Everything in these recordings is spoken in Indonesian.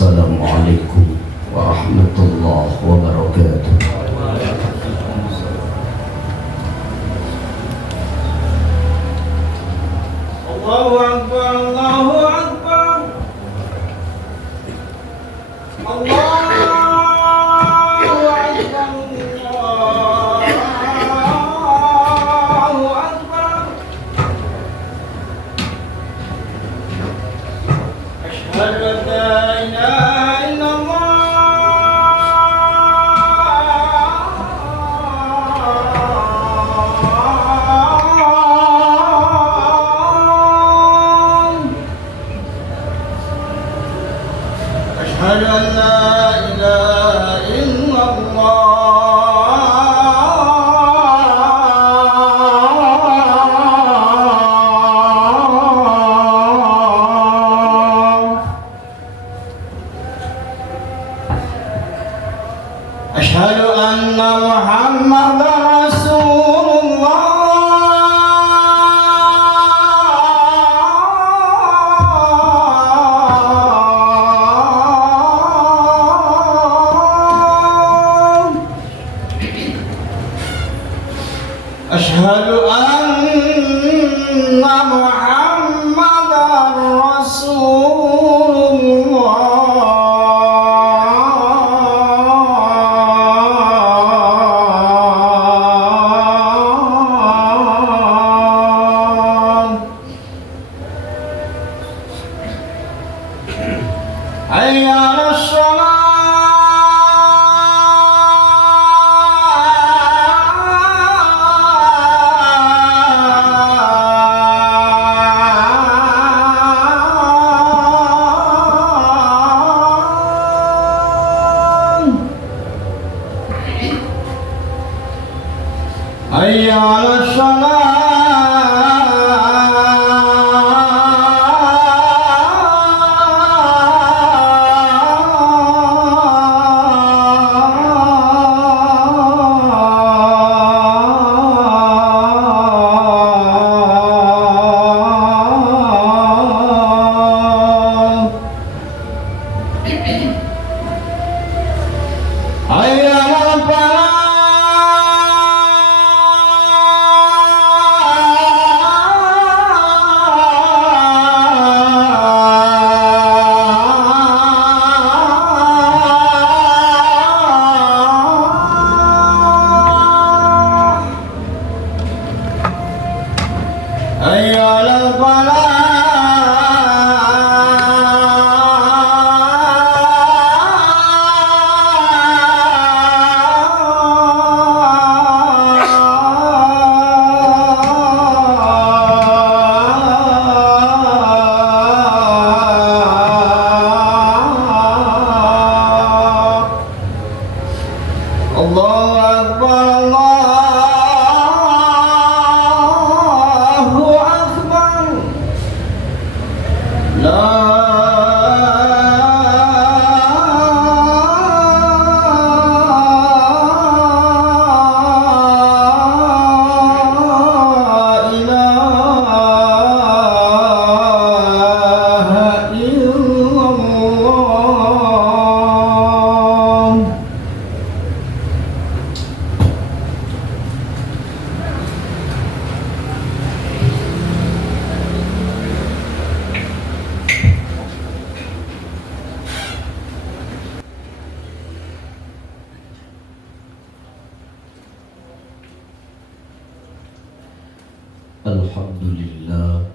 Assalamualaikum warahmatullahi wabarakatuh. Allahu Akbar, Allahu Akbar, Allahu Akbar, Allahu Akbar. Asyhadu an la ilaha أشهد أن لا إله إلا الله أشهد أن محمدا رسول الله أشهد أن محمدا رسول الله حي على حي على الصلاة حي على الفلاح حي على الفلاح الله أكبر الله أكبر لا إله إلا الله Alhamdulillah,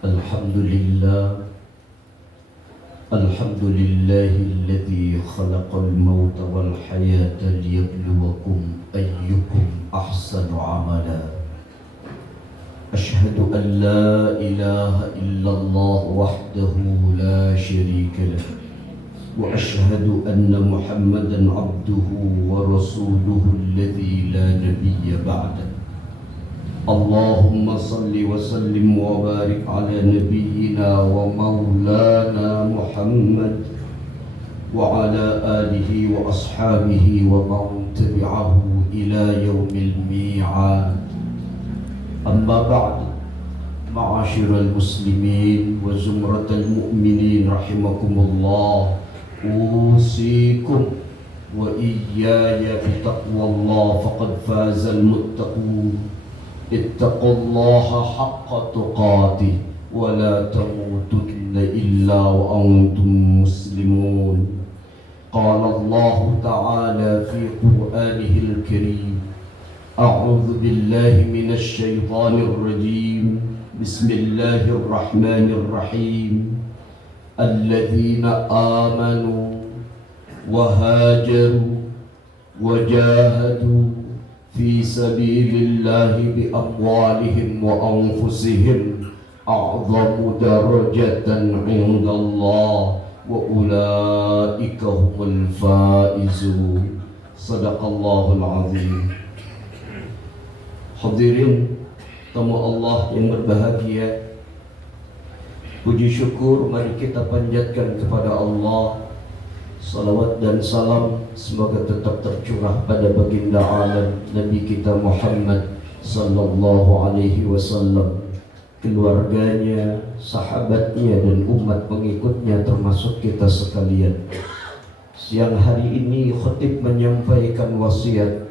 Alhamdulillah, Alhamdulillahilladzi khalaqal mauta wal hayata liyabluwakum ayyukum ahsanu amala. Ashhadu an la ilaha illallah wahdahu la syarika lah, wa ashhadu anna Muhammadan abduhu wa rasuluhu alladzi la nabiyya ba'dah. Allahumma salli wa sallim wa barik ala nabiyyina wa maulana Muhammad wa ala alihi wa ashabihi wa man tabi'ahu ila yaumil mi'ad. Amma ba'd, Ma'asyiral muslimin wa zumratal mu'minin rahimakumullah. Usikum wa iyaya bitaqwallah faqad fazal muttaqun. Ittaqullaha haqqa tuqatih wa la tamutunna illa wa antum muslimun. Qala Allah ta'ala fi Qur'anihil Karim. A'udzu billahi minasy syaithanir rajim. Bismillahir rahmanir rahim. Alladzina amanu wa hajaru wa jahadu fi sabilillahi bi amwalihim wa anfusihim a'zamu darajatan 'indallah wa ulaika humul faizun. Sadaqallahul azim. Hadirin tamu Allah yang berbahagia, puji syukur mari kita panjatkan kepada Allah. Salawat dan salam semoga tetap tercurah pada baginda alam Nabi kita Muhammad sallallahu alaihi wasallam, keluarganya, sahabatnya dan umat pengikutnya termasuk kita sekalian. Siang hari ini khatib menyampaikan wasiat,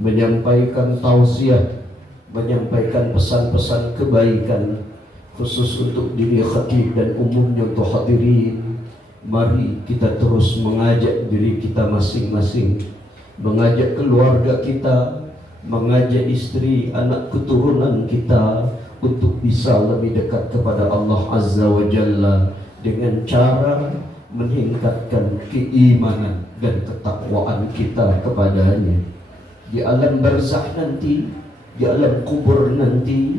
menyampaikan tausiah, menyampaikan pesan-pesan kebaikan khusus untuk diri khatib dan umumnya untuk hadirin. Mari kita terus mengajak diri kita masing-masing, mengajak keluarga kita, mengajak istri, anak keturunan kita untuk bisa lebih dekat kepada Allah Azza wa Jalla dengan cara meningkatkan keimanan dan ketakwaan kita kepadanya. Di alam barzakh nanti, di alam kubur nanti,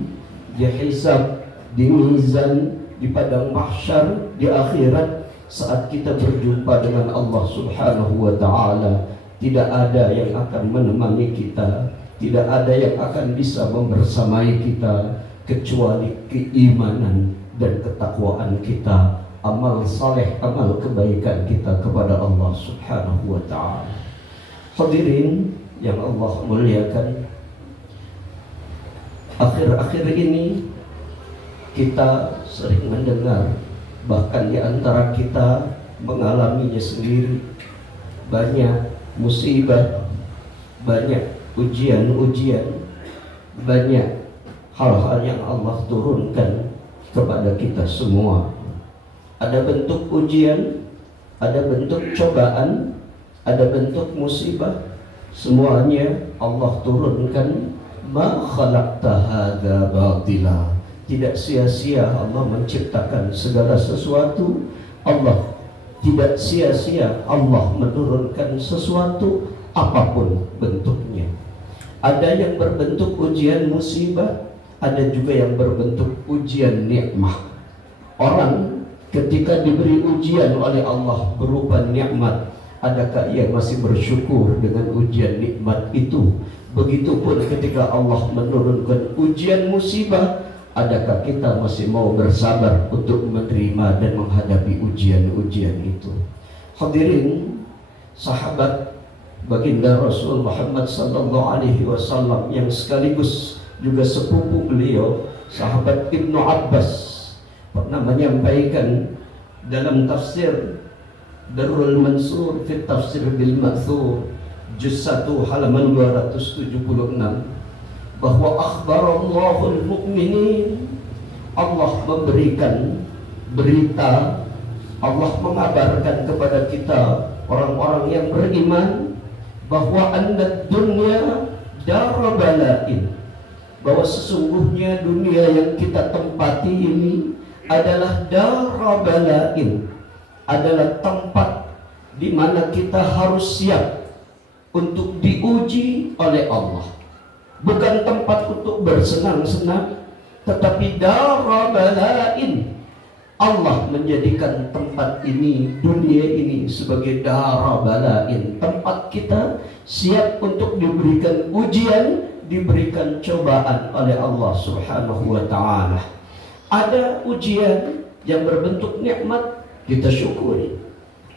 di hisab, di mizan, di padang mahsyar, di akhirat, saat kita berjumpa dengan Allah Subhanahu wa ta'ala, tidak ada yang akan menemani kita, tidak ada yang akan bisa membersamai kita kecuali keimanan dan ketakwaan kita, amal saleh, amal kebaikan kita kepada Allah Subhanahu wa ta'ala. Hadirin yang Allah muliakan, akhir-akhir ini kita sering mendengar, bahkan di antara kita mengalaminya sendiri, banyak musibah, banyak ujian-ujian, banyak hal-hal yang Allah turunkan kepada kita semua. Ada bentuk ujian, ada bentuk cobaan, ada bentuk musibah, semuanya Allah turunkan. Ma khalaqta hadza batila. Tidak sia-sia Allah menciptakan segala sesuatu. Allah tidak sia-sia Allah menurunkan sesuatu apapun bentuknya. Ada yang berbentuk ujian musibah, ada juga yang berbentuk ujian nikmat. Orang ketika diberi ujian oleh Allah berupa nikmat, adakah ia masih bersyukur dengan ujian nikmat itu? Begitupun ketika Allah menurunkan ujian musibah, adakah kita masih mau bersabar untuk menerima dan menghadapi ujian-ujian itu? Hadirin, sahabat baginda Rasul Muhammad sallallahu alaihi wasallam yang sekaligus juga sepupu beliau, sahabat Ibnu Abbas, pernah menyampaikan dalam tafsir Darul Mansur fi Tafsir bil Ma'thur juz 1 halaman 276 bahwa akhbarallahul mu'minin, Allah memberikan berita, Allah mengabarkan kepada kita orang-orang yang beriman bahwa annad dunya darabalain, bahwa sesungguhnya dunia yang kita tempati ini adalah darabalain, adalah tempat di mana kita harus siap untuk diuji oleh Allah. Bukan tempat untuk bersenang-senang, tetapi darabalain. Allah menjadikan tempat ini, dunia ini sebagai darabalain, tempat kita siap untuk diberikan ujian, diberikan cobaan oleh Allah Subhanahu wa ta'ala. Ada ujian yang berbentuk nikmat, kita syukuri.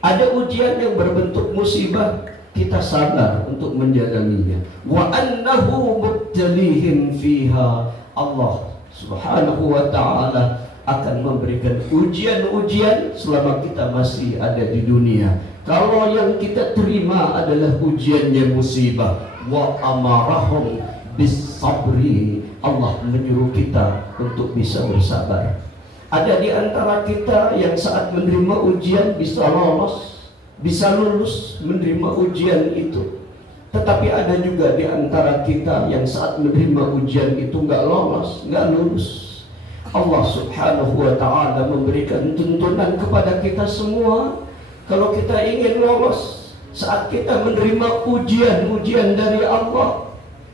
Ada ujian yang berbentuk musibah, kita sabar untuk menjalaninya. Wa annahu mubtalihim fiha, Allah Subhanahu wa ta'ala akan memberikan ujian-ujian selama kita masih ada di dunia. Kalau yang kita terima adalah ujiannya musibah, wa amarahum bis sabri, Allah menyuruh kita untuk bisa bersabar. Ada di antara kita yang saat menerima ujian bisa lolos, bisa lulus menerima ujian itu. Tetapi ada juga di antara kita yang saat menerima ujian itu nggak lolos, nggak lulus. Allah subhanahu wa ta'ala memberikan tuntunan kepada kita semua. Kalau kita ingin lolos saat kita menerima ujian-ujian dari Allah,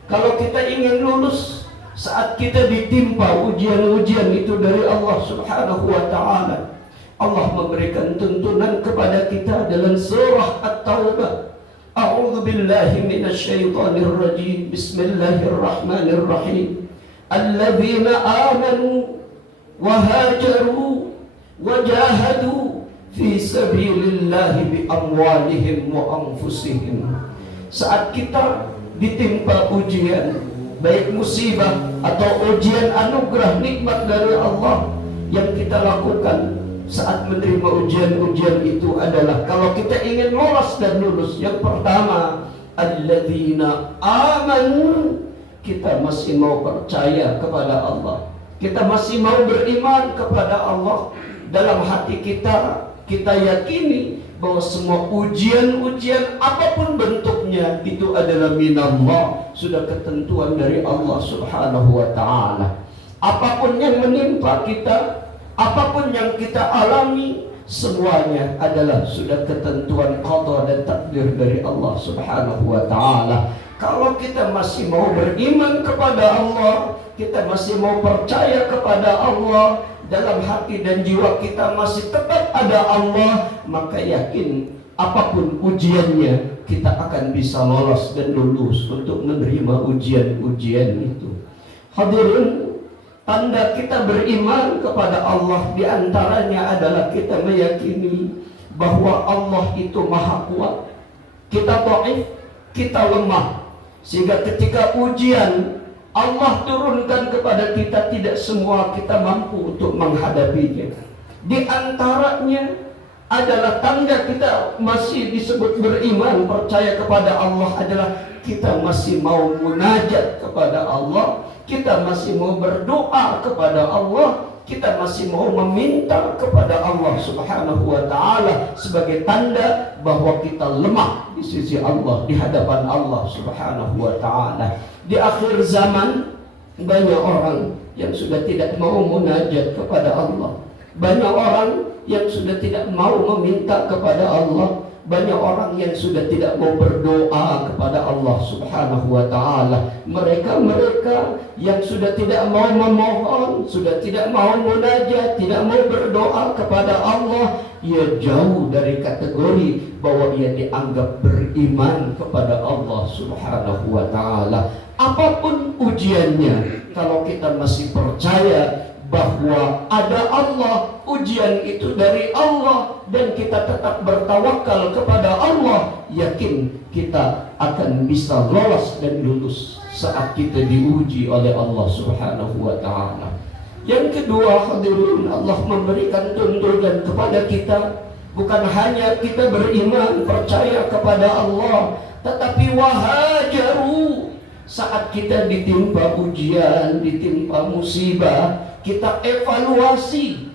kalau kita ingin lulus saat kita ditimpa ujian-ujian itu dari Allah subhanahu wa ta'ala, Allah memberikan tuntunan kepada kita dalam surah At-Taubah. A'udzu billahi minasyaitonir rajim. Bismillahirrahmanirrahim. Alladzina amanu wa hajaru wa jahadu fi sabilillahi bi amwalihim wa anfusihim. Saat kita ditimpa ujian, baik musibah atau ujian anugerah nikmat dari Allah, yang kita lakukan saat menerima ujian-ujian itu adalah, kalau kita ingin lolos dan lulus, yang pertama, alladzina amanu, kita masih mau percaya kepada Allah, kita masih mau beriman kepada Allah. Dalam hati kita, kita yakini bahwa semua ujian-ujian apapun bentuknya itu adalah minallah, sudah ketentuan dari Allah subhanahu wa ta'ala. Apapun yang menimpa kita, apapun yang kita alami, semuanya adalah sudah ketentuan qada dan takdir dari Allah subhanahu wa ta'ala. Kalau kita masih mau beriman kepada Allah, kita masih mau percaya kepada Allah, dalam hati dan jiwa kita masih tetap ada Allah, maka yakin apapun ujiannya, kita akan bisa lolos dan lulus untuk menerima ujian-ujian itu. Hadirin, tanda kita beriman kepada Allah diantaranya adalah kita meyakini bahwa Allah itu maha kuat. Kita dhaif, kita lemah, sehingga ketika ujian Allah turunkan kepada kita, tidak semua kita mampu untuk menghadapinya. Di antaranya adalah tanda kita masih disebut beriman, percaya kepada Allah, adalah kita masih mau munajat kepada Allah, kita masih mau berdoa kepada Allah, kita masih mau meminta kepada Allah subhanahu wa ta'ala, sebagai tanda bahwa kita lemah di sisi Allah, di hadapan Allah subhanahu wa ta'ala. Di akhir zaman, banyak orang yang sudah tidak mau munajat kepada Allah, banyak orang yang sudah tidak mau meminta kepada Allah, banyak orang yang sudah tidak mau berdoa kepada Allah subhanahu wa ta'ala. Mereka yang sudah tidak mau memohon, sudah tidak mau munajat, tidak mau berdoa kepada Allah, ia jauh dari kategori bahwa ia dianggap beriman kepada Allah subhanahu wa ta'ala. Apapun ujiannya, kalau kita masih percaya bahwa ada Allah, ujian itu dari Allah, dan kita tetap bertawakal kepada Allah, yakin kita akan bisa lolos dan lulus saat kita diuji oleh Allah subhanahu wa ta'ala. Yang kedua, hadirin, Allah memberikan tuntunan kepada kita, bukan hanya kita beriman, percaya kepada Allah, tetapi wahajaru. Saat kita ditimpa ujian, ditimpa musibah, kita evaluasi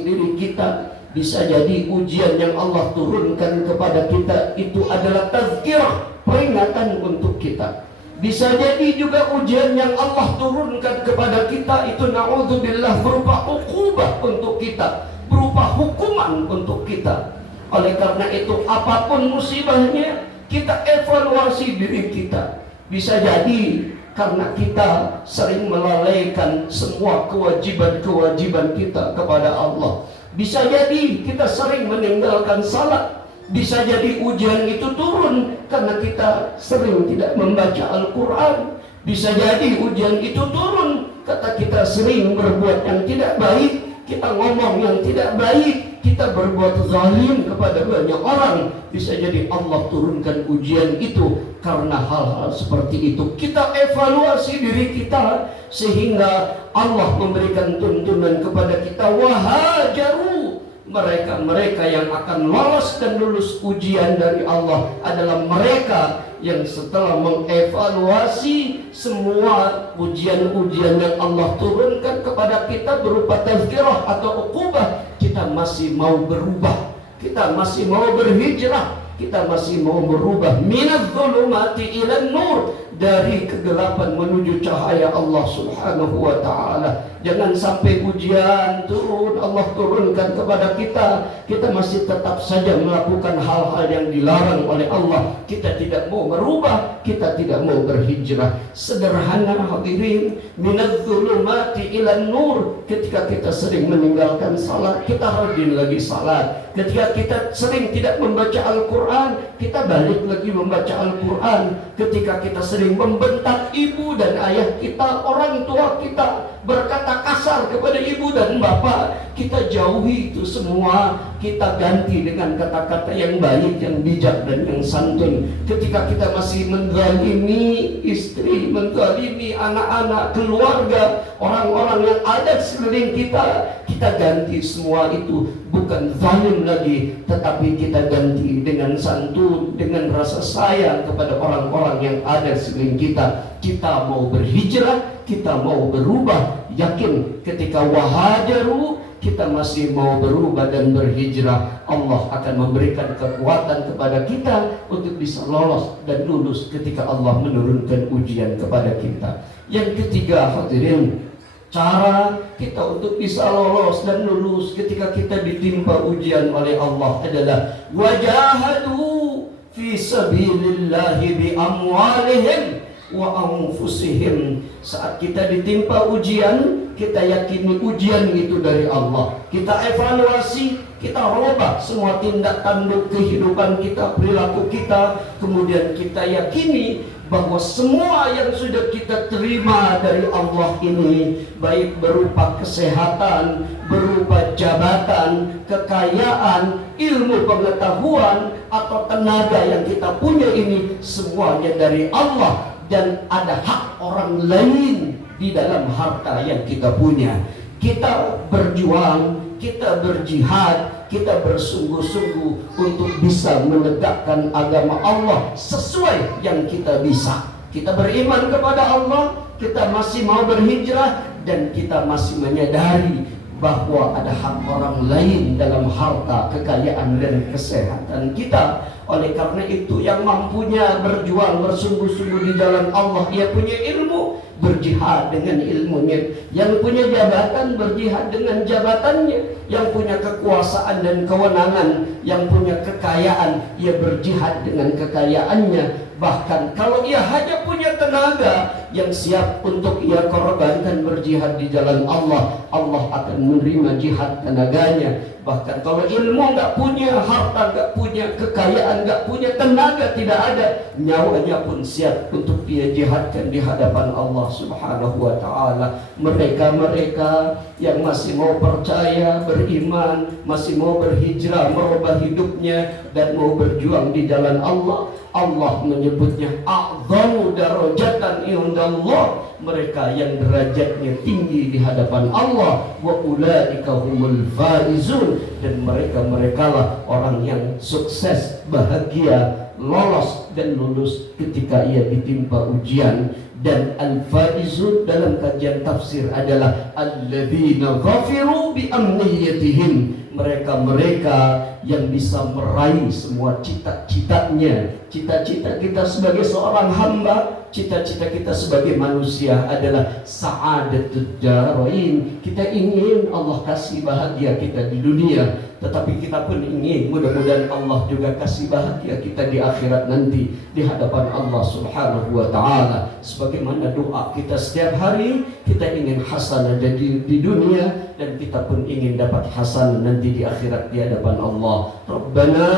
diri kita. Bisa jadi ujian yang Allah turunkan kepada kita itu adalah tazkirah, peringatan untuk kita. Bisa jadi juga ujian yang Allah turunkan kepada kita itu na'udzubillah berupa uqubah untuk kita, berupa hukuman untuk kita. Oleh karena itu, apapun musibahnya, kita evaluasi diri kita. Bisa jadi karena kita sering melalaikan semua kewajiban-kewajiban kita kepada Allah. Bisa jadi kita sering meninggalkan salat. Bisa jadi ujian itu turun karena kita sering tidak membaca Al-Quran. Bisa jadi ujian itu turun karena kita sering berbuat yang tidak baik. kita ngomong yang tidak baik, kita berbuat zalim kepada banyak orang, bisa jadi Allah turunkan ujian itu karena hal-hal seperti itu. Kita evaluasi diri kita sehingga Allah memberikan tuntunan kepada kita, wahajaru. Mereka yang akan lolos dan lulus ujian dari Allah adalah mereka yang setelah mengevaluasi semua ujian-ujian yang Allah turunkan kepada kita berupa tazkirah atau uqubah, kita masih mau berubah, kita masih mau berhijrah, kita masih mau berubah minadz zulumati ilan nur, dari kegelapan menuju cahaya Allah Subhanahu wa ta'ala. Jangan sampai ujian turun, Allah turunkan kepada kita, kita masih tetap saja melakukan hal-hal yang dilarang oleh Allah. Kita tidak mau merubah, kita tidak mau berhijrah. Sederhana hadirin, minadz zulumati ilan nur. Ketika kita sering meninggalkan salat, kita rajin lagi salat. Ketika kita sering tidak membaca Al-Quran, kita balik lagi membaca Al-Quran. Ketika kita sering membentak ibu dan ayah kita, orang tua kita, berkata kasar kepada ibu dan bapak, kita jauhi itu semua. Kita ganti dengan kata-kata yang baik, yang bijak dan yang santun. Ketika kita masih menzalimi istri, menzalimi anak-anak, keluarga, orang-orang yang ada di sekeliling kita, kita ganti semua itu. Bukan zalim lagi, tetapi kita ganti dengan santun, dengan rasa sayang kepada orang-orang yang ada di sekeliling kita. Kita mau berhijrah, kita mau berubah. Yakin ketika wahajaru, kita masih mau berubah dan berhijrah, Allah akan memberikan kekuatan kepada kita untuk bisa lolos dan lulus ketika Allah menurunkan ujian kepada kita. Yang ketiga hadirin, cara kita untuk bisa lolos dan lulus ketika kita ditimpa ujian oleh Allah adalah wajahadu fi sabilillahi bi amwalihim wa anfusihim. Saat kita ditimpa ujian, kita yakini ujian itu dari Allah. Kita evaluasi, kita rubah semua tindak tanduk kehidupan kita, perilaku kita. Kemudian kita yakini bahwa semua yang sudah kita terima dari Allah ini, baik berupa kesehatan, berupa jabatan, kekayaan, ilmu pengetahuan, atau tenaga yang kita punya ini, semuanya dari Allah. Dan ada hak orang lain di dalam harta yang kita punya. Kita berjuang, kita berjihad, kita bersungguh-sungguh untuk bisa menegakkan agama Allah sesuai yang kita bisa. Kita beriman kepada Allah, kita masih mau berhijrah, dan kita masih menyadari bahwa ada hak orang lain dalam harta, kekayaan, dan kesehatan kita. Oleh karena itu, yang mampunya berjuang bersungguh-sungguh di jalan Allah, dia punya ilmu, berjihad dengan ilmunya. Yang punya jabatan, berjihad dengan jabatannya. Yang punya kekuasaan dan kewenangan, yang punya kekayaan, ia berjihad dengan kekayaannya. Bahkan kalau ia hanya punya tenaga yang siap untuk ia korbankan berjihad di jalan Allah, Allah akan menerima jihad tenaganya. Bahkan kalau ilmu nggak punya, harta nggak punya, kekayaan nggak punya, tenaga tidak ada, nyawanya pun siap untuk dia jihadkan di hadapan Allah Subhanahu wa ta'ala. Mereka-mereka yang masih mau percaya, beriman, masih mau berhijrah, merubah hidupnya, dan mau berjuang di jalan Allah, Allah menyebutnya a'dhamu darajatan indallah, mereka yang derajatnya tinggi di hadapan Allah, wa ulaika humul faizun, dan mereka lah orang yang sukses, bahagia, lolos dan lulus ketika ia ditimpa ujian. Dan al-faizun dalam kajian tafsir adalah alladzina ghafiru bi amniyatihim, mereka-mereka yang bisa meraih semua cita-citanya. Cita-cita kita sebagai seorang hamba, cita-cita kita sebagai manusia adalah sa'adatud darain. Kita ingin Allah kasih bahagia kita di dunia, tetapi kita pun ingin mudah-mudahan Allah juga kasih bahagia kita di akhirat nanti di hadapan Allah Subhanahu wa ta'ala. Sebagaimana doa kita setiap hari, kita ingin hasanah di dunia, dan kita pun ingin dapat hasanah nanti di akhirat di hadapan Allah. Rabbana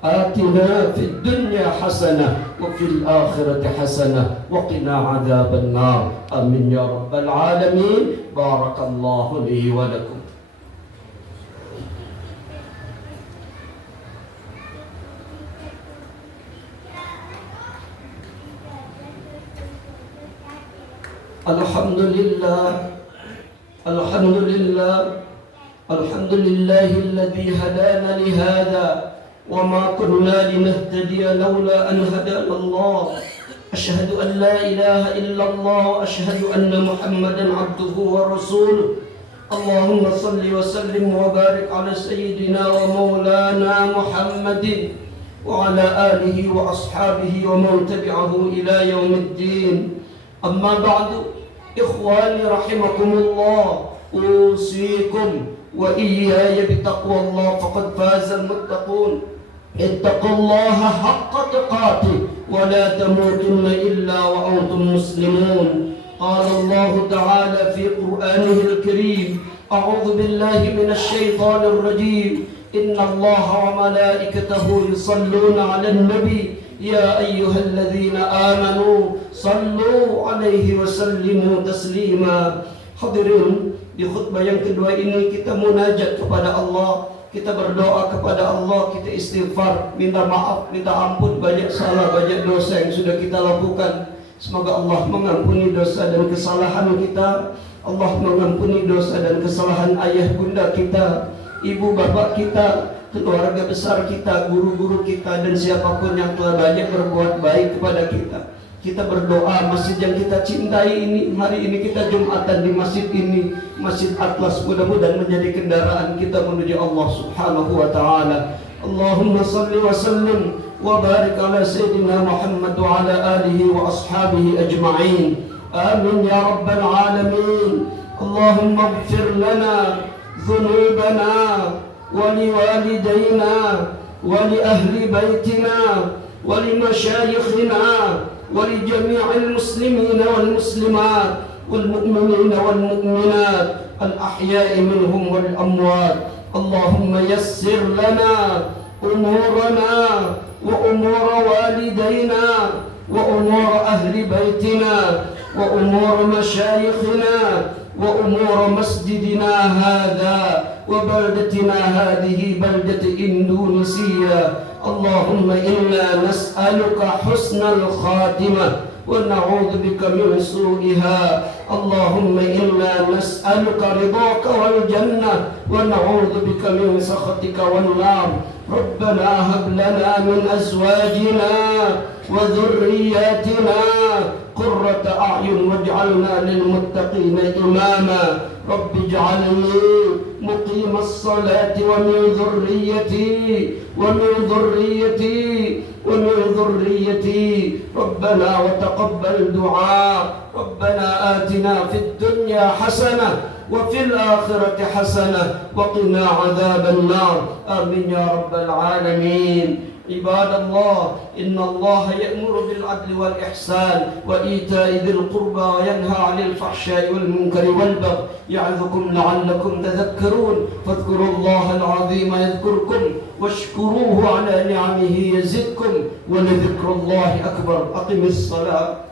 atina fid dunya hasanah wa fil akhirati hasanah wa qina adzaban nar. Amin ya rabbal alamin. Barakallahu li wa lakum. Alhamdulillah, Alhamdulillah, Alhamdulillah alladhi hadana lihada wa ma kunna linahtadiya lawla an hadana Allah. Ashhadu an la ilaha illallah wa ashhadu anna Muhammadan abduhu wa rasuluh. Allahumma salli wa sallim wa barik ala sayyidina wa maulana Muhammadin wa ala alihi wa ashabihi wa man tabi'ahu ila yaumiddin. Amma ba'du, ikhwani rahimakumullah, usikum wa iyaya bitaqwallah faqad faza al-muttaqun. Ittaqullaha haqqa tuqatih wa la tamutunna illa wa antum muslimun. Qala Allah ta'ala fi Qur'anihi al-Karim, a'udzu billahi minasy syaithanir rajim. Inna Allah wa malaikatahu yusalluna 'alan nabi ya ayyuhalladzina amanu sallu 'alaihi wa sallimu taslima. Hadirin, di khutbah yang kedua ini kita munajat kepada Allah, kita berdoa kepada Allah, kita istighfar, minta maaf, minta ampun banyak salah, banyak dosa yang sudah kita lakukan. Semoga Allah mengampuni dosa dan kesalahan kita. Allah mengampuni dosa dan kesalahan ayah bunda kita, ibu bapak kita, keluarga besar kita, guru-guru kita, dan siapapun yang telah banyak berbuat baik kepada kita. Kita berdoa, masjid yang kita cintai ini, hari ini kita Jumatan di masjid ini, Masjid Atlas, mudah-mudahan menjadi kendaraan kita menuju Allah Subhanahu wa ta'ala. Allahumma salli wa sallim wa barik ala Sayyidina Muhammad wa ala alihi wa ashabihi ajma'in. Amin ya rabbal alamin. Allahumma ighfir lana dhunubana wa liwalidayna wa li ahli baytina wa li masyayikhina wa li jami'il muslimina wal muslimat wal mu'minina wal mu'minat al ahya'i minhum wal amwat. Allahumma yassir lana umurana wa umur walidayna wa umur ahli baytina wa umur masyayikhina wa umur masjidina hadha wa baldatina hadhihi baldat Indonesia. Allahumma inna nas'aluka husnal khatimah wa na'udzu bika min su'iha. Allahumma inna nas'aluka ridhaka wal jannah wa na'udzu bika min sakhatika wan nar. Rabbana hab lana min azwajina wa dhurriyyatina qurrata a'yun waj'alna lil muttaqina imama. Rabbi ij'alni muqimas salati wa min dhurriyyati wa min dhurriyyati wa min dhurriyyati. Rabbana wa taqabbal du'a. Rabbana atina fid dunya hasanah wa fil akhirati hasanah wa qina 'adzaban nar. Amin ya rabbal alamin. Ibadallah, inna Allah ya'muru bil adli wal ihsan wa ita'i dhil qurba wa yanha 'anil fahsya'i wal munkari wal baghi ya'idhukum la'allakum tadhakkarun. Fadhkurullaha al-'azima yadhkurkum washkuruhu 'ala ni'amihi yazidkum wa la dhikrullahi akbar. Aqimis salat.